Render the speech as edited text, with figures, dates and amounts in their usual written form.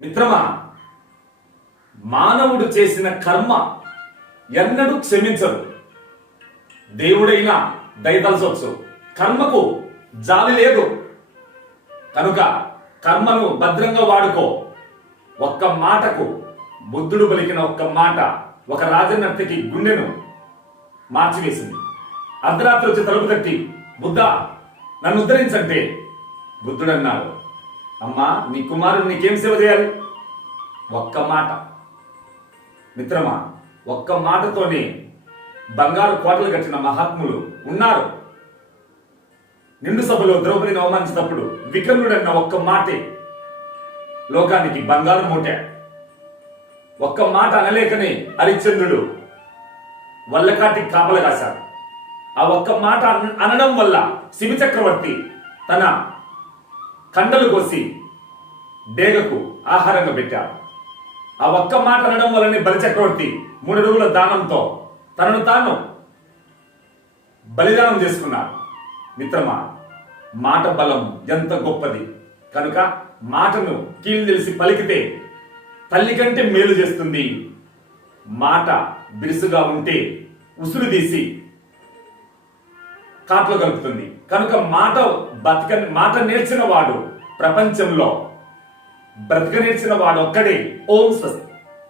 మిత్రమా, మానవుడు చేసిన కర్మ ఎన్నడూ క్షమించరు. దేవుడైనా దయతలసొచ్చు, కర్మకు జాలి లేదు. కనుక కర్మను భద్రంగా వాడుకో. ఒక్క మాటకు బుద్ధుడు పలికిన ఒక్క మాట ఒక రాజనర్తకి గుండెను మార్చివేసింది. అర్ధరాత్రి వచ్చి తలుపు తట్టి, బుద్ధ నన్ను ఉద్ధరించంటే బుద్ధుడు అన్నాడు, అమ్మా నీ కుమారుడు నీకేం సేవ చేయాలి? ఒక్క మాట. మిత్రమా, ఒక్క మాటతోనే బంగారు కోటలు కట్టిన మహాత్ములు ఉన్నారు. నిండు సభలో ద్రౌపదిని అవమానించినప్పుడు విక్రముడన్న ఒక్క మాటే లోకానికి బంగారు మూట. ఒక్క మాట అనలేకనే హరిశ్చంద్రుడు వల్లకాటి కాపల కాశాడు. ఆ ఒక్క మాట అనడం వల్ల శివ చక్రవర్తి తన కండలు కోసి డేగకు ఆహారంగా పెట్టాడు. ఆ ఒక్క మాట అనడం వల్లనే బలిచక్రవర్తి 3 అడుగుల దానంతో తనను తాను బలిదానం చేసుకున్నాడు. మిత్రమా, మాట బలం ఎంత గొప్పది. కనుక మాటను కీలు తెలిసి పలికితే తల్లి కంటే మేలు చేస్తుంది. మాట బిరుసుగా ఉంటే ఉసురు తీసి కాట్లో కలుపుతుంది. కనుక మాట నేర్చిన వాడు ప్రపంచంలో బ్రతక నేర్చిన వాడు ఒక్కడే. ఓం స్వస్తి.